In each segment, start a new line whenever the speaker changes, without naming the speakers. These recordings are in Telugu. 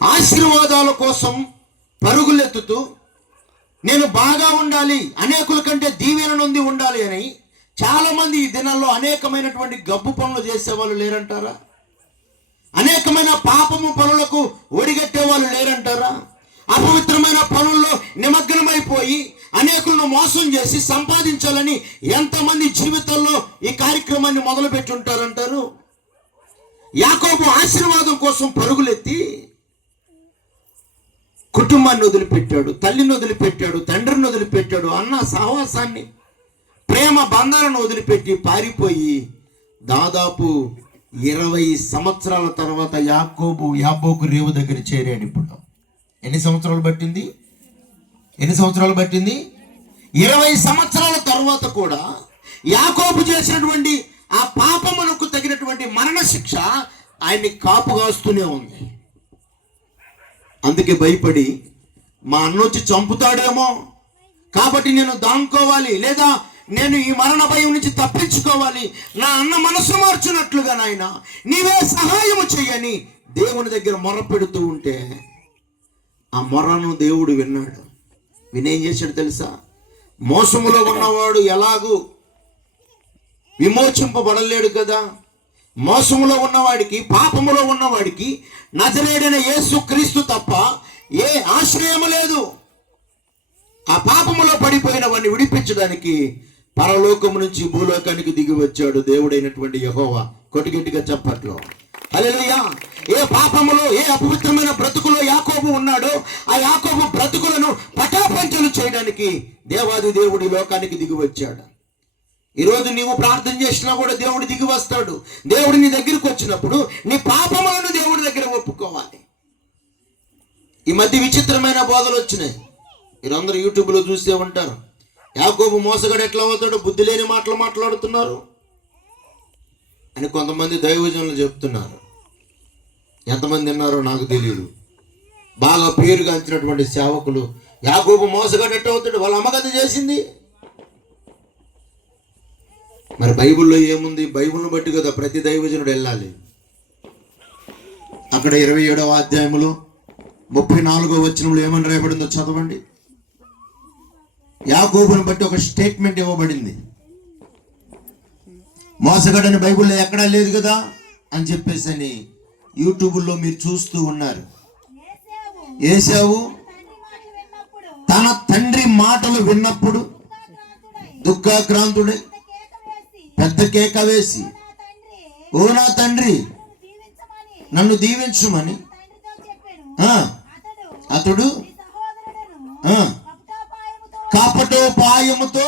ఆశీర్వాదాల కోసం పరుగులెత్తుతూ నేను బాగా ఉండాలి అనేకుల కంటే దీవెన నుండి ఉండాలి అని చాలామంది ఈ దినాల్లో అనేకమైనటువంటి గబ్బు పనులు చేసేవాళ్ళు లేరంటారా? అనేకమైన పాపము పనులకు ఒడిగట్టే వాళ్ళు లేరంటారా? అపవిత్రమైన పనుల్లో నిమగ్నమైపోయి అనేకులను మోసం చేసి సంపాదించాలని ఎంతమంది జీవితంలో ఈ కార్యక్రమాన్ని మొదలుపెట్టి ఉంటారంటారు యాకోబు ఆశీర్వాదం కోసం పరుగులెత్తి కుటుంబాన్ని వదిలిపెట్టాడు తల్లిని వదిలిపెట్టాడు తండ్రిని వదిలిపెట్టాడు అన్న సహవాసాన్ని ప్రేమ బంధాలను వదిలిపెట్టి పారిపోయి దాదాపు ఇరవై సంవత్సరాల తర్వాత యాకోబు యాబోకు రేవు దగ్గర చేరాడు ఇప్పుడు. ఎన్ని సంవత్సరాలు పట్టింది? ఎన్ని సంవత్సరాలు పట్టింది? ఇరవై సంవత్సరాల తర్వాత కూడా యాకోబు చేసినటువంటి ఆ పాపమునకు తగినటువంటి మరణశిక్ష ఆయన్ని కాపు కాస్తూనే ఉంది. అందుకే భయపడి మా అన్న వచ్చి చంపుతాడేమో. కాబట్టి నేను దానుకోవాలి లేదా నేను ఈ మరణ భయం నుంచి తప్పించుకోవాలి. నా అన్న మనసు మార్చినట్లుగా నాయన నీవే సహాయము చెయ్యని దేవుని దగ్గర మొర పెడుతూ ఉంటే ఆ మొరను దేవుడు విన్నాడు. వినేం చేశాడు తెలుసా? మోసములో ఉన్నవాడు ఎలాగూ విమోచింపబడలేడు కదా. మోసములో ఉన్నవాడికి పాపములో ఉన్నవాడికి నజరేడైన యేసు క్రీస్తు తప్ప ఏ ఆశ్రయము లేదు. ఆ పాపములో పడిపోయిన వాడిని విడిపించడానికి పరలోకము నుంచి భూలోకానికి దిగి వచ్చాడు దేవుడైనటువంటి యహోవా. కొటిగట్టిగా చెప్పట్లో అలెలుయా ఏ పాపములో ఏ అపవిత్రమైన బ్రతుకులో యాకోబు ఉన్నాడో ఆ యాకోబు బ్రతుకులను పటాపంచలు చేయడానికి దేవాది దేవుడి లోకానికి దిగి వచ్చాడు. ఈరోజు నీవు ప్రార్థన చేసినా కూడా దేవుడు దిగి వస్తాడు. దేవుడు నీ దగ్గరికి వచ్చినప్పుడు నీ పాపములను దేవుడి దగ్గర ఒప్పుకోవాలి. ఈ మధ్య విచిత్రమైన బోధలు వచ్చినాయి. మీరందరూ యూట్యూబ్లో చూసే ఉంటారు. యాకోబు మోసగాడు ఎట్లా అవుతాడో బుద్ధి లేని మాటలు మాట్లాడుతున్నారు. అని కొంతమంది దైవజనులు చెప్తున్నారు. ఎంతమంది విన్నారో నాకు తెలియదు. బాగా పేరుగాంచినటువంటి సేవకులు యాకోబు మోసగాడు ఎట్లా అవుతాడు? వాళ్ళ అమ్మగత చేసింది మరి బైబిల్లో ఏముంది? బైబిల్ను బట్టి కదా ప్రతి దైవజనుడు వెళ్ళాలి. అక్కడ ఇరవై ఏడవ అధ్యాయములో ముప్పై నాలుగో వచనంలో ఏమని రాయబడిందో చదవండి. యాకోబుని బట్టి ఒక స్టేట్మెంట్ ఇవ్వబడింది. మోసగడని బైబిల్లో ఎక్కడా లేదు కదా అని చెప్పేసి అని యూట్యూబ్లో మీరు చూస్తూ ఉన్నారు. ఏసావు తన తండ్రి మాటలు విన్నప్పుడు దుఃఖాక్రాంతుడై పెద్ద కేక వేసి ఓ నా తండ్రి నన్ను దీవించుమని. ఆ, అతడు కాపటోపాయముతో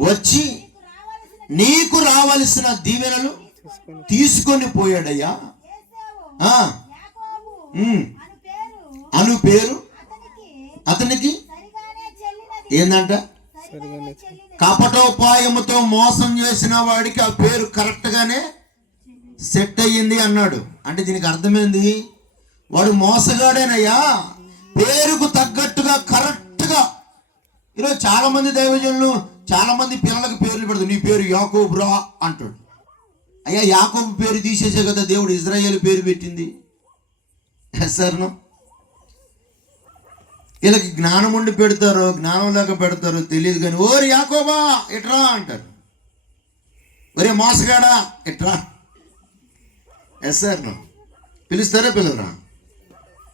వచ్చి నీకు రావలసిన దీవెనలు తీసుకొని పోయాడయ్యా. అను పేరు అతనికి ఏందంట? కపటోపాయముతో మోసం చేసిన వాడికి ఆ పేరు కరెక్ట్ గానే సెట్ అయ్యింది అన్నాడు. అంటే దీనికి అర్థమైంది వాడు మోసగాడేనయ్యా. పేరుకు తగ్గట్టుగా కరెక్ట్గా ఈరోజు చాలామంది దైవజనులు చాలామంది పిల్లలకు పేర్లు పెడతారు. నీ పేరు యాకోబు రా అంటాడు. అయ్యా యాకోబు పేరు తీసేసే కదా దేవుడు ఇజ్రాయేల్ పేరు పెట్టింది. సార్ను వీళ్ళకి జ్ఞానం ఉండి పెడతారు జ్ఞానం లేక పెడతారు తెలియదు కానీ ఓరి యాకోబా ఇట్రా అంటారు. ఒరే మోసగాడా? ఎట్రా ఎస్ సార్. పిలుస్తారా పిల్లరా?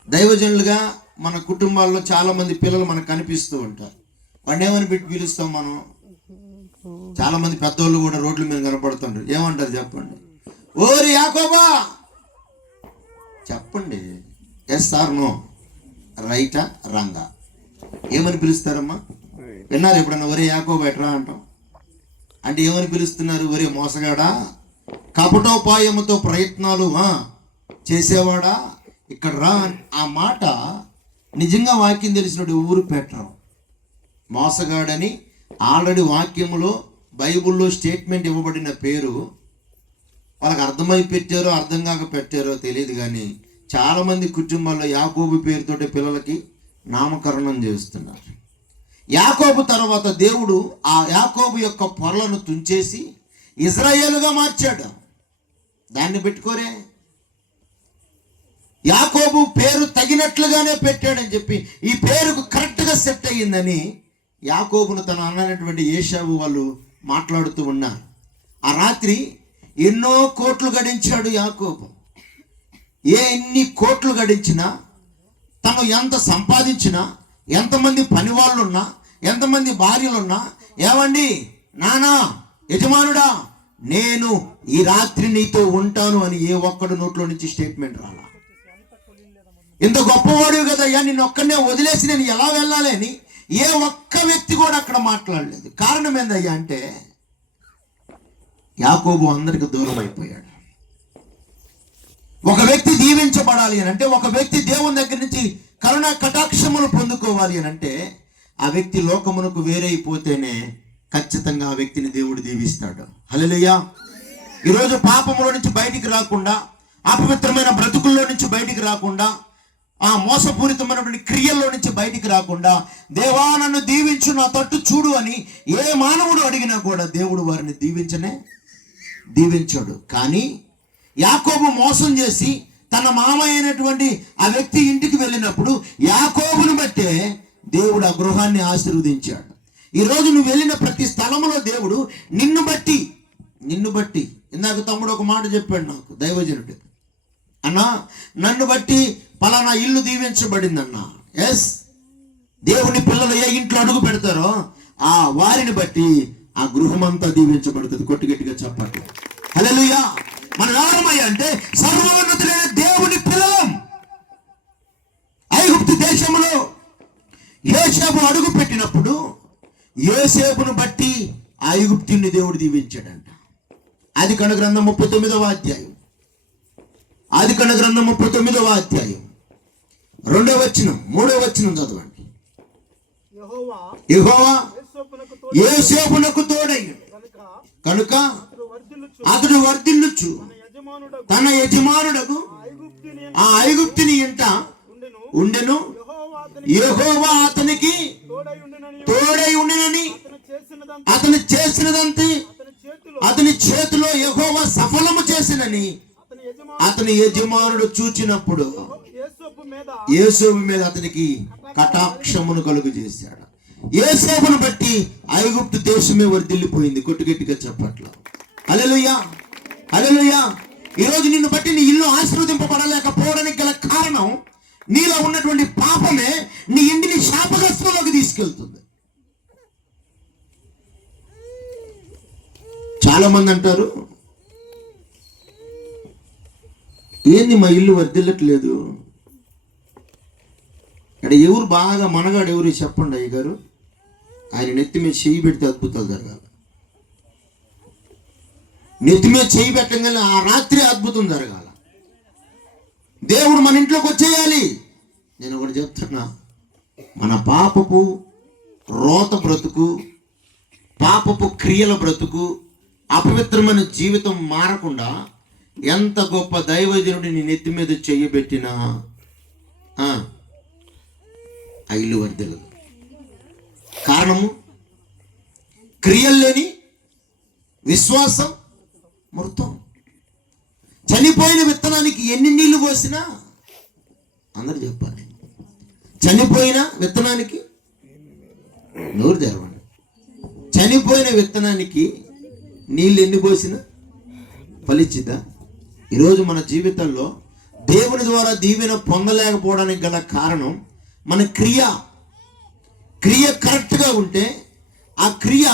దైవజనులుగా మన కుటుంబాల్లో చాలామంది పిల్లలు మనకు కనిపిస్తూ ఉంటారు. వాడిని ఏమని పెట్టి పిలుస్తాం మనం? చాలామంది పెద్దోళ్ళు కూడా రోడ్ల మీద కనపడుతుంటారు. ఏమంటారు చెప్పండి? ఓరి యాకోబా! చెప్పండి. Yes or no. రైటా రంగా? ఏమని పిలుస్తారమ్మా? విన్నారు ఎప్పుడన్నా? ఒరే యాకోబా ఎట్రా అంటాం. అంటే ఏమని పిలుస్తున్నారు? ఒరే మోసగాడా? కపటోపాయముతో ప్రయత్నాలు చేసేవాడా? ఇక్కడ రా ఆ మాట నిజంగా వాక్యం తెలిసినట్టు ఊరు పెట్టరు. మోసగాడని ఆల్రెడీ వాక్యములో బైబిల్లో స్టేట్మెంట్ ఇవ్వబడిన పేరు వాళ్ళకి అర్థమై పెట్టారో అర్థం కాక పెట్టారో తెలియదు కానీ చాలామంది కుటుంబాల్లో యాకోబు పేరుతోటి పిల్లలకి నామకరణం చేస్తున్నారు. యాకోబు తర్వాత దేవుడు ఆ యాకోబు యొక్క పొరలను తుంచేసి ఇజ్రాయేలుగా మార్చాడు. దాన్ని పెట్టుకోరే. యాకోబు పేరు తగినట్లుగానే పెట్టాడని చెప్పి ఈ పేరుకు కరెక్ట్గా సెట్ అయ్యిందని యాకోబును తన అన్నటువంటి ఏషావు వాళ్ళు మాట్లాడుతూ ఉన్నారు. ఆ రాత్రి ఎన్నో కోట్లు గడించాడు యాకోబు. ఏ ఎన్ని కోట్లు గడించినా తను ఎంత సంపాదించినా ఎంతమంది పని ఉన్నా ఎంతమంది భార్యలున్నా ఏమండి నానా? యజమానుడా? నేను ఈ రాత్రి నీతో ఉంటాను అని ఏ ఒక్కడు నోట్లో నుంచి స్టేట్మెంట్ రాలా. ఇంత గొప్పవాడివి కదా అయ్యా నిన్ను ఒక్కడనే వదిలేసి నేను ఎలా వెళ్ళాలి అని ఏ ఒక్క వ్యక్తి కూడా అక్కడ మాట్లాడలేదు. కారణం ఏందయ్యా అంటే యాకోబు అందరికి దూరం అయిపోయాడు. ఒక వ్యక్తి దీవించబడాలి అని అంటే ఒక వ్యక్తి దేవుని దగ్గర నుంచి కరుణ కటాక్షములు పొందుకోవాలి అని అంటే ఆ వ్యక్తి లోకమునకు వేరైపోతేనే ఖచ్చితంగా ఆ వ్యక్తిని దేవుడు దీవిస్తాడు. హలలుయా ఈరోజు పాపములో నుంచి బయటికి రాకుండా అపవిత్రమైన బ్రతుకుల్లో నుంచి బయటికి రాకుండా ఆ మోసపూరితమైనటువంటి క్రియల్లో నుంచి బయటికి రాకుండా దేవా నన్ను దీవించు నా తట్టు చూడు అని ఏ మానవుడు అడిగినా కూడా దేవుడు వారిని దీవించనే దీవించాడు. కానీ యాకోబు మోసం చేసి తన మామ అయినటువంటి ఆ వ్యక్తి ఇంటికి వెళ్ళినప్పుడు యాకోబును బట్టే దేవుడు ఆ గృహాన్ని ఆశీర్వదించాడు. ఈరోజు నువ్వు వెళ్ళిన ప్రతి స్థలంలో దేవుడు నిన్ను బట్టి నిన్ను బట్టి ఇందాక తమ్ముడు ఒక మాట చెప్పాడు నాకు దైవజనుడు. అన్నా నన్ను బట్టి పలానా ఇల్లు దీవించబడిందన్నా. ఎస్ దేవుని పిల్లలు ఏ ఇంట్లో అడుగు పెడతారో ఆ వారిని బట్టి ఆ గృహం అంతా దీవించబడుతుంది. కొట్టి గట్టిగా హలో హల్లెలూయా మన ఎవరమయ్య అంటే సర్వోన్నతులైన దేవుని పిల్లలం ఐగుప్తు దేశంలో యోసేపు అడుగు పెట్టినప్పుడు యోసేపును బట్టి ఐగుప్తుని దేవుడు దీవించాడంట. అది కణ గ్రంథం ముప్పై తొమ్మిదవ అధ్యాయం. ఆది కణ గ్రంథం ముప్పై తొమ్మిదవ అధ్యాయం. రెండవ వచనం మూడవ వచనం చదవండి.
యెహోవా
యెహోవా
యేసోపునకు
తోడయ్యాడు
కనుక అతడు వర్ధిల్లుచు. తన యజమానుడకు
ఆ ఐగుప్తుని ఇంట
ఉండెను. యెహోవా అతని
యెహోవా అతనికి
తోడై ఉండెనని అతను చేసినదంతా
అతను
చేతిలో
యెహోవా సఫలము చేసినని
అతని యజమాను
అతని యజమానుడు చూచినప్పుడు
యేసోపు మీద
అతనికి కటాక్షమును కలుగు చేశాడు యేసోబును బట్టి ఐగుప్తు దేశమే వర్దిల్లిపోయింది కొట్టుగట్టిగా చెప్పట్ల. అలెలుయ్యా అలెలుయ్యా ఈరోజు నిన్ను బట్టి నీ ఇల్లు ఆశీర్వదింపబడలేకపోవడానికి గల కారణం నీలో ఉన్నటువంటి పాపమే నీ ఇంటిని శాపగ్రస్తంలోకి తీసుకెళ్తుంది. చాలా మంది అంటారు ఏంది మా ఇల్లు వర్దిల్లట్లేదు అక్కడ ఎవరు బాగా మనగాడు ఎవరు చెప్పండి అయ్య గారు. ఆయన నెత్తి మీద చెయ్యి పెడితే అద్భుతాలు జరగాలి. నెత్తి మీద చెయ్యి పెట్టగానే ఆ రాత్రి అద్భుతం జరగాలి. దేవుడు మన ఇంట్లోకి వచ్చేయాలి. నేను ఒకటి చెప్తున్నా. మన పాపపు రోత బ్రతుకు పాపపు క్రియల బ్రతుకు అపవిత్రమైన జీవితం మారకుండా ఎంత గొప్ప దైవజనుడి నీ నెత్తి మీద చెయ్యి ఐలు ఆ, ఇల్లు కారణము? క్రియలు లేని విశ్వాసం మృతం. చనిపోయిన విత్తనానికి ఎన్ని నీళ్ళు పోసినా అందరు చెప్పాలి. చనిపోయిన విత్తనానికి నోరు తెరవండి. చనిపోయిన విత్తనానికి నీళ్ళు ఎన్ని పోసినా ఫలించిద్దా ఈరోజు మన జీవితంలో దేవుని ద్వారా దీవెన పొందలేకపోవడానికి గల కారణం మన క్రియ. క్రియ కరెక్ట్గా ఉంటే ఆ క్రియ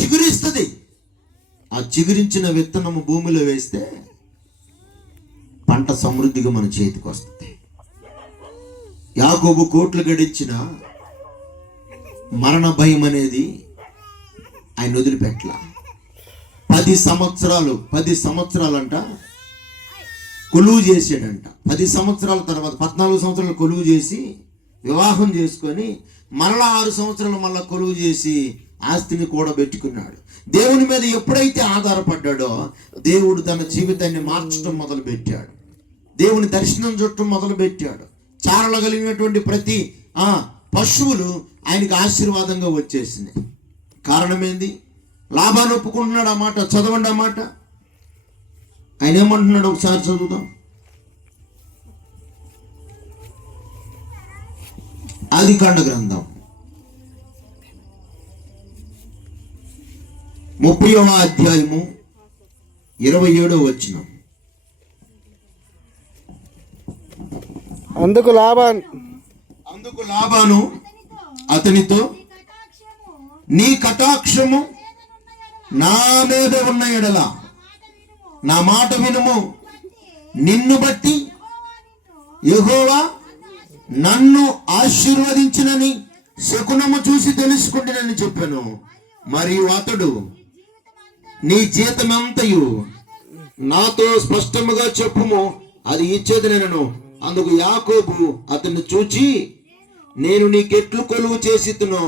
చిగురిస్తుంది. ఆ చిగురించిన విత్తనము భూమిలో వేస్తే పంట సమృద్ధిగా మన చేతికి వస్తుంది. యాకోబు కోట్లు గడించిన మరణ భయం అనేది ఆయన వదిలిపెట్టల. పది సంవత్సరాలు పది సంవత్సరాలంట కొలువు చేసాడంట. పది సంవత్సరాల తర్వాత పద్నాలుగు సంవత్సరాలు కొలువు చేసి వివాహం చేసుకొని మరలా ఆరు సంవత్సరాలు మళ్ళా కొలువు చేసి ఆస్తిని కూడా పెట్టుకున్నాడు దేవుని మీద ఎప్పుడైతే ఆధారపడ్డాడో దేవుడు తన జీవితాన్ని మార్చడం మొదలు పెట్టాడు దేవుని దర్శనం చుట్టూ మొదలుపెట్టాడు. చారల కలిగినటువంటి ప్రతి ఆ పశువులు ఆయనకి ఆశీర్వాదంగా వచ్చేసినాయి. కారణం ఏంది లాభాన్ని ఒప్పుకుంటున్నాడు ఆ మాట చదవండి ఆ మాట. ఆయన ఏమంటున్నాడు ఒకసారి చదువుదాం. ఆదికాండ గ్రంథం. ముప్పైవ అధ్యాయము ఇరవై ఏడో వచ్చినాం
అందుకు లాభాన్.
అందుకు లాభాను అతనితో నీ కటాక్షము నా మీద ఉన్న ఎడల. నా మాట వినుము. నిన్ను బట్టి యహోవా నన్ను ఆశీర్వదించినని శకునము చూసి తెలుసుకుంటునని చెప్పాను. మరియు అతడు నీ జీతమంతయు. నాతో స్పష్టముగా చెప్పుము. అది ఇచ్చేది నేను అందుకు యాకోబు అతన్ని చూచి నేను నీకెట్లు కొలువు చేసితును